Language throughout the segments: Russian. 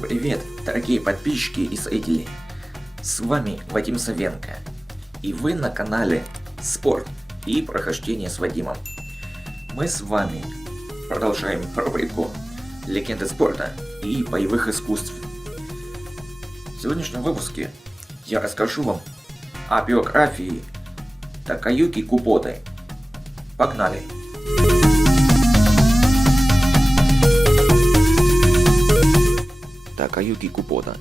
Всем привет, дорогие подписчики и зрители! С вами Вадим Савенко, и вы на канале Спорт и прохождение с Вадимом. Мы с вами продолжаем рубрику «Легенды спорта и боевых искусств». В сегодняшнем выпуске я расскажу вам о биографии Такаюки Куботы. Погнали! Такаюки Кубота,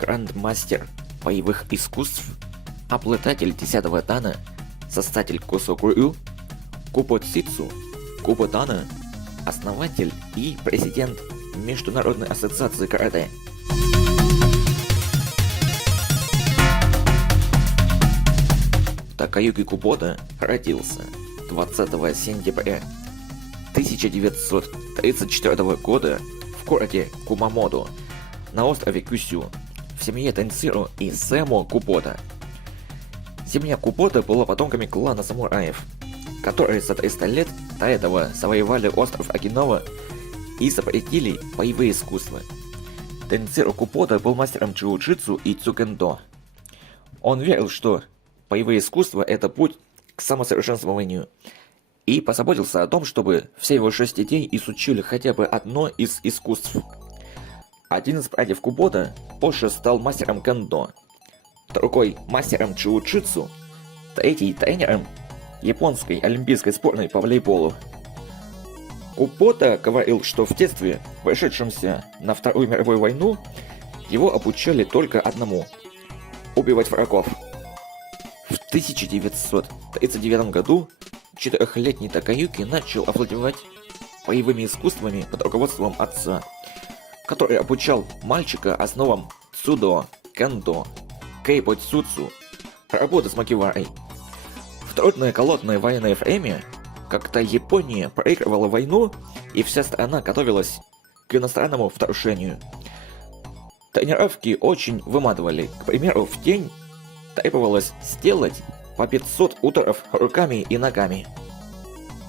грандмастер боевых искусств, обладатель 10-го дана, создатель Косокурю, Кубоцицу, Кубодана, основатель и президент Международной ассоциации карате. Такаюки Кубота родился 20 сентября 1934 года в городе Кумамото на острове Кюсю в семье Тенциро и Сэмо Кубота. Семья Кубота была потомками клана самураев, которые за 300 лет до этого завоевали остров Окинава и запретили боевые искусства. Тенциро Кубота был мастером джиу-джитсу и цукендо. Он верил, что боевые искусства – это путь к самосовершенствованию, и позаботился о том, чтобы все его 6 детей изучили хотя бы одно из искусств. Один из братьев Кубота позже стал мастером кендо, другой – мастером джиу-джитсу, третий – тренером японской олимпийской сборной по волейболу. Кубота говорил, что в детстве, пришедшемся на Вторую мировую войну, его обучали только одному – убивать врагов. В 1939 году 4-летний Такаюки начал овладевать боевыми искусствами под руководством отца, который обучал мальчика основам дзюдо, кендо, кейбоцюцу, работы с макиварой. В трудное голодное военное время, когда Япония проигрывала войну и вся страна готовилась к иностранному вторжению, тренировки очень выматывали. К примеру, в день требовалось сделать по 500 ударов руками и ногами.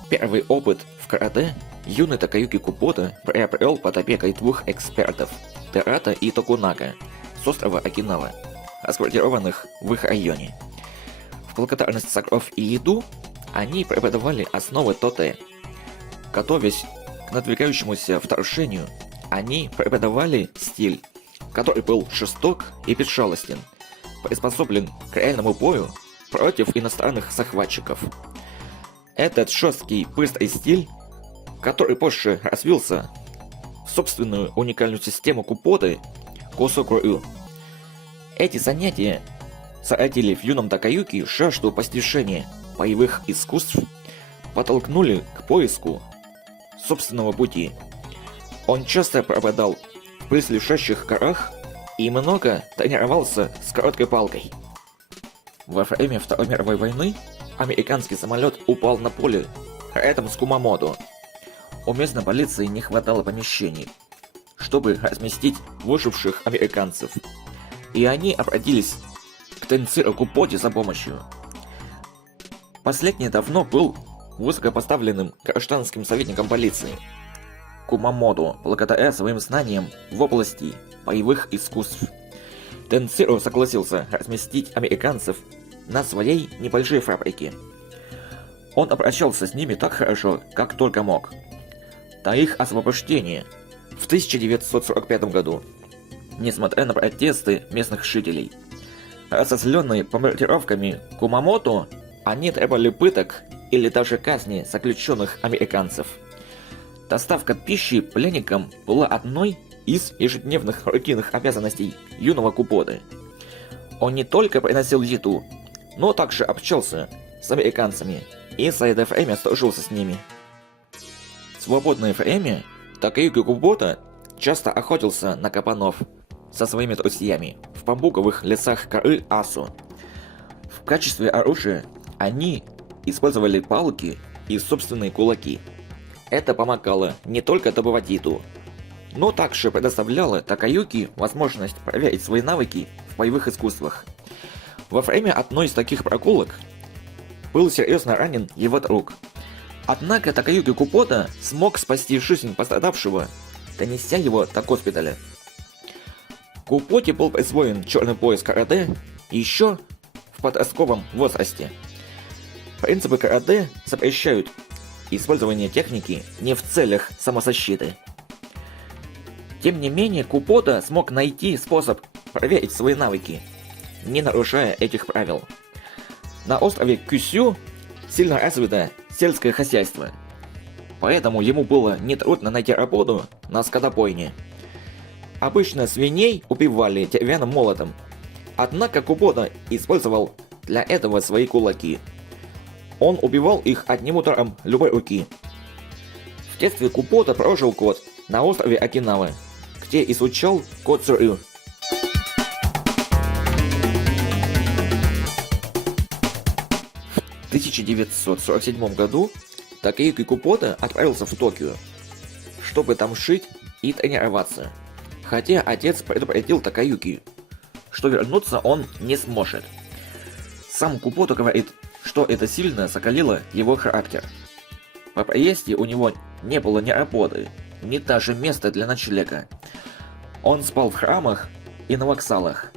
Первый опыт в карате юный Такаюки Кубота приобрел под опекой 2 экспертов – Терата и Токунака с острова Окинава, расквартированных в их районе. В благодарность за кровь и еду они преподавали основы тоте. Готовясь к надвигающемуся вторжению, они преподавали стиль, который был жесток и безжалостен, приспособлен к реальному бою против иностранных захватчиков. Этот жесткий, быстрый стиль, который позже развился в собственную уникальную систему Куботы Косокурю. Эти занятия зародили в юном Такаюки жажду постижения боевых искусств, подтолкнули к поиску собственного пути. Он часто пропадал в близлежащих горах и много тренировался с короткой палкой. Во время Второй мировой войны американский самолет упал на поле рядом с Кумамото. У местной полиции не хватало помещений, чтобы разместить выживших американцев, и они обратились к Тенциро Куботе за помощью. Последний давно был высокопоставленным гражданским советником полиции. Кумамото, благодаря своим знаниям в области боевых искусств, Тенциро согласился разместить американцев на своей небольшой фабрике. Он обращался с ними так хорошо, как только мог. До их освобождения в 1945 году, несмотря на протесты местных жителей, разозленные бомбардировками Кумамото, они требовали пыток или даже казни заключенных американцев. Доставка пищи пленникам была одной из ежедневных рутинных обязанностей юного Куботы. Он не только приносил еду, но также общался с американцами и за это время сдружился с ними. В свободное время Такаюки Кубота часто охотился на кабанов со своими друзьями в бамбуковых лесах горы Асу. В качестве оружия они использовали палки и собственные кулаки. Это помогало не только добывать еду, но также предоставляло Такаюки возможность проверить свои навыки в боевых искусствах. Во время одной из таких прогулок был серьезно ранен его друг. Однако Такаюки Кубота смог спасти жизнь пострадавшего, донеся его до госпиталя. Купоте был присвоен черный пояс карате еще в подростковом возрасте. Принципы карате запрещают использование техники не в целях самозащиты. Тем не менее, Купота смог найти способ проверить свои навыки, не нарушая этих правил. На острове Кюсю сильно развито сельское хозяйство, поэтому ему было нетрудно найти работу на скотобойне. Обычно свиней убивали деревянным молотом, однако Купота использовал для этого свои кулаки. Он убивал их одним ударом любой руки. В детстве Купота прожил год на острове Окинава, где изучал кодзю-рю. В 1947 году Такеюки Купота отправился в Токио, чтобы там шить и тренироваться. Хотя отец предупредил Такеюки, что вернуться он не сможет. Сам Купота говорит, что это сильно закалило его характер. По приезде у него не было ни работы, ни даже места для ночлега. Он спал в храмах и на вокзалах,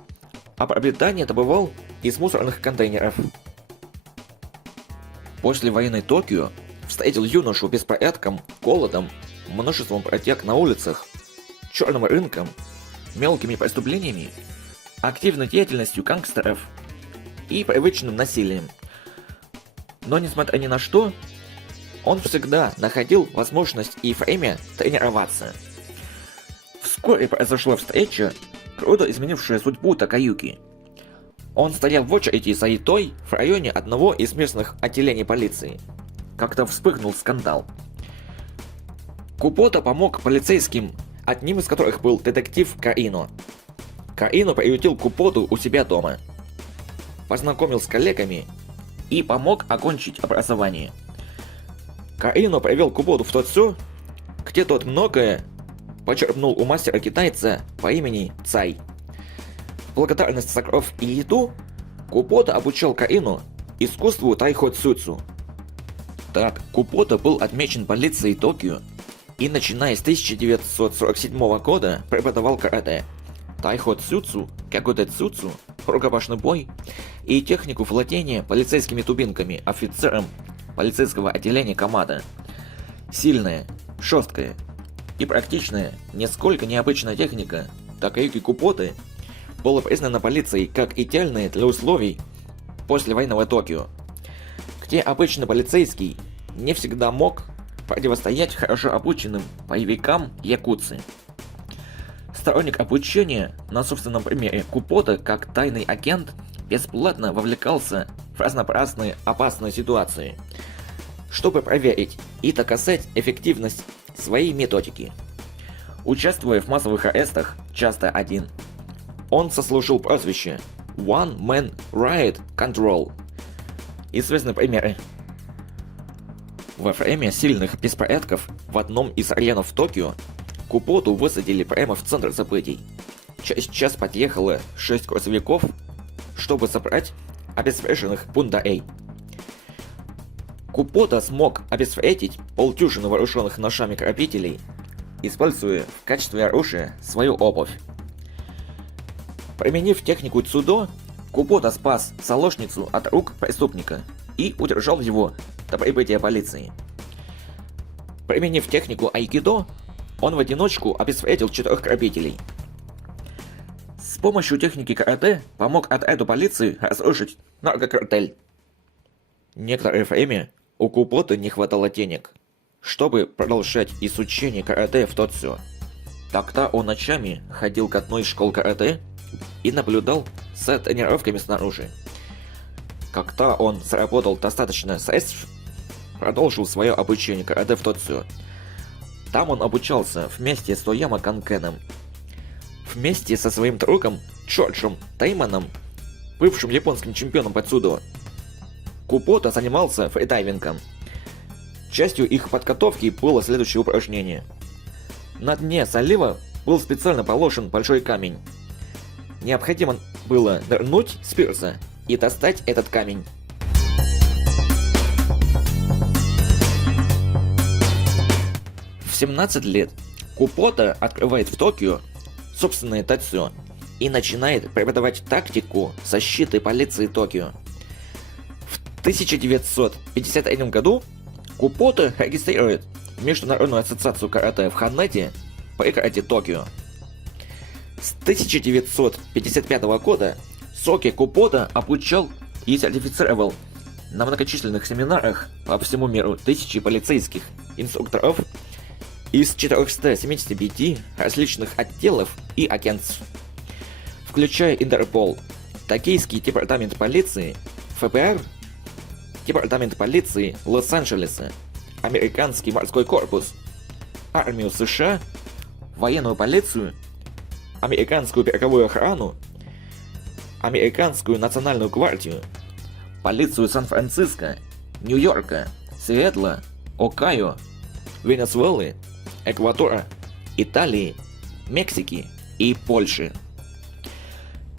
а пропитание добывал из мусорных контейнеров. После войны Токио встретил юношу беспорядком, голодом, множеством бродяг на улицах, черным рынком, мелкими преступлениями, активной деятельностью гангстеров и привычным насилием. Но несмотря ни на что, он всегда находил возможность и время тренироваться. Вскоре произошла встреча, круто изменившая судьбу Такеюки. Он стоял в очереди за едой в районе одного из местных отделений полиции, когда вспыхнул скандал. Купота помог полицейским, одним из которых был детектив Карино. Карино приютил Купоту у себя дома, познакомил с коллегами и помог окончить образование. Карино привел Купоту в Тотсю, где тот многое почерпнул у мастера-китайца по имени Цай. В благодарность за кровь и еду Купота обучал Карину искусству тайхо-цуцу. Так, Купота был отмечен полицией Токио и, начиная с 1947 года, преподавал карате, тайхо-цуцу, каготе-цуцу, рукопашный бой и технику владения полицейскими дубинками офицером полицейского отделения Камада. Сильная, жесткая и практичная, нисколько необычная техника Такеюки Купоты была признана полицией как идеальная для условий послевоенного Токио, где обычный полицейский не всегда мог противостоять хорошо обученным боевикам якудзы. Сторонник обучения на собственном примере, Купота, как тайный агент, бесплатно вовлекался в разнообразные опасные ситуации, чтобы проверить и доказать эффективность своей методики. Участвуя в массовых арестах, часто один, он сослужил прозвище One Man Riot Control. Известны примеры. Во время сильных беспорядков в одном из районов Токио Купоту высадили прямо в центр событий. Через час подъехало 6 грузовиков, чтобы собрать обезвреженных бунтарей. Купота смог обезвредить полдюжины вооруженных ножами грабителей, используя в качестве оружия свою обувь. Применив технику цудо, Купота спас заложницу от рук преступника и удержал его до прибытия полиции. Применив технику айкидо, он в одиночку обезвредил 4 грабителей. С помощью техники карате помог отряду полиции разрушить наркокартель. Некоторое время у Купоты не хватало денег, чтобы продолжать изучение карате в Тотсю. Тогда он ночами ходил к одной из школ карате и наблюдал за тренировками снаружи. Когда он заработал достаточно средств, продолжил свое обучение карате в Тотсю. Там он обучался вместе с Тояма Канкеном. Вместе со своим другом Джорджем Тейманом, бывшим японским чемпионом по дзюдо, Купота занимался фридайвингом. Частью их подготовки было следующее упражнение. На дне залива был специально положен большой камень. Необходимо было нырнуть с пирса и достать этот камень. В 17 лет Купота открывает в Токио собственное тайцо, и начинает преподавать тактику защиты полиции Токио. В 1951 году Купота регистрирует Международную ассоциацию карате в Ханнете при карате Токио. С 1955 года Соки Купота обучал и сертифицировал на многочисленных семинарах по всему миру тысячи полицейских инструкторов из 475 различных отделов и агентств, включая Интерпол, Токийский департамент полиции, ФБР, Департамент полиции Лос-Анджелеса, Американский морской корпус, армию США, военную полицию, Американскую береговую охрану, Американскую национальную гвардию, полицию Сан-Франциско, Нью-Йорка, Сиэтла, Огайо, Венесуэлы, Эквадора, Италии, Мексики и Польши.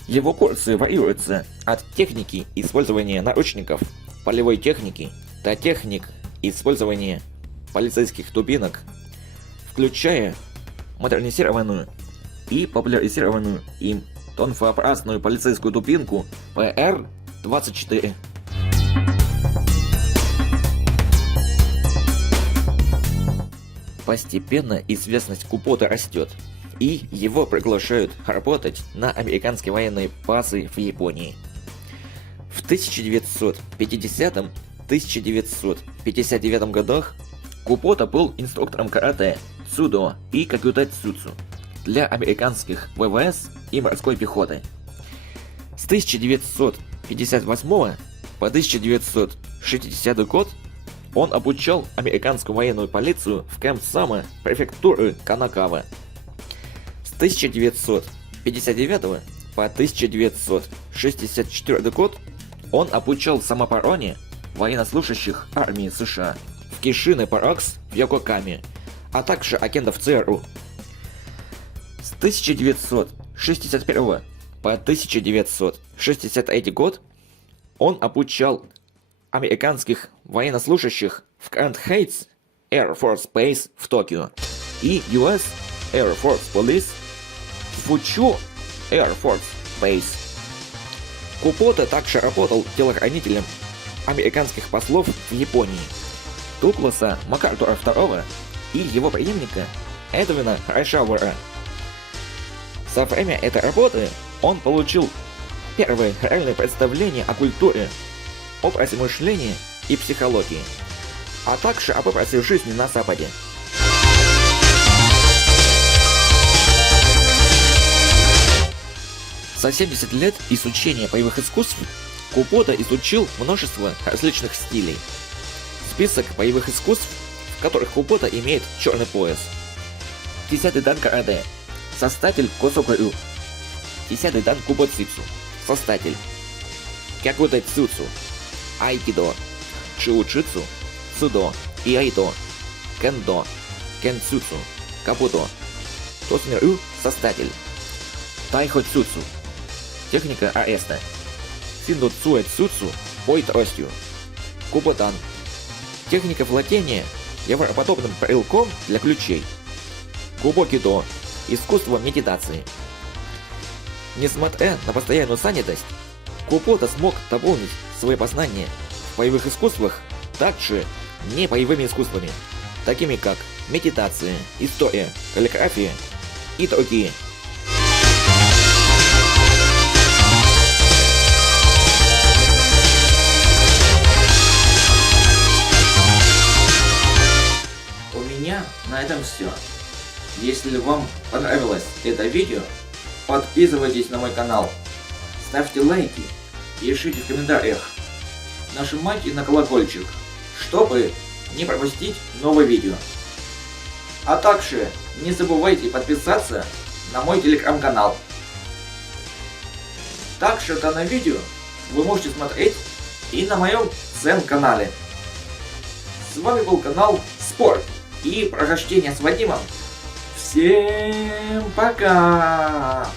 Его курсы варьируются от техники использования наручников, полевой техники до техник использования полицейских дубинок, включая модернизированную и популяризированную им тонфообразную полицейскую дубинку ПР-24. Постепенно известность Купота растет, и его приглашают работать на американские военные базы в Японии. В 1950-1959 годах Купота был инструктором карате, дзюдо и кагюдайцуцу для американских ВВС и морской пехоты. С 1958 по 1960 год он обучал американскую военную полицию в Кэмп-Сама префектуры Канакава. С 1959 по 1964 год он обучал самообороне военнослужащих армии США в Кишине Барракс в Йококаме, а также агентов ЦРУ. С 1961 по 1963 год он обучал американских военнослужащих в Гранд-Хейтс Air Force Base в Токио и US Air Force Police в Фучу Air Force Base. Купота также работал телохранителем американских послов в Японии Дугласа МакАртура II и его преемника Эдвина Райшауэра. За время этой работы он получил первое реальное представление о культуре, образе мышления и психологии, а также об образе жизни на Западе. За 70 лет изучения боевых искусств Купота изучил множество различных стилей. Список боевых искусств, в которых Купота имеет черный пояс. 10-й дан карате, создатель Косокорю. 10-й дан кубоцицу, создатель. Кягудайцуцу, айкидо, чиучицу, цудо и айдо, кендо, кенцуцу, капудо. Тосмирю, создатель. Тайхоцуцу, техника ареста. Синдоцуэцуцу, бой тростью. Кубодан, техника владения европодобным брелком для ключей. Кубокидо, искусство медитации. Несмотря на постоянную занятость, Купота смог дополнить свои познания в боевых искусствах также не боевыми искусствами, такими как медитация, история, каллиграфия и другие. У меня на этом все. Если вам понравилось это видео, подписывайтесь на мой канал, ставьте лайки, пишите в комментариях, нажимайте на колокольчик, чтобы не пропустить новые видео. А также не забывайте подписаться на мой телеграм-канал. Также данное видео вы можете смотреть и на моем Дзен-канале. С вами был канал Спорт и прохождение с Вадимом. Всем пока!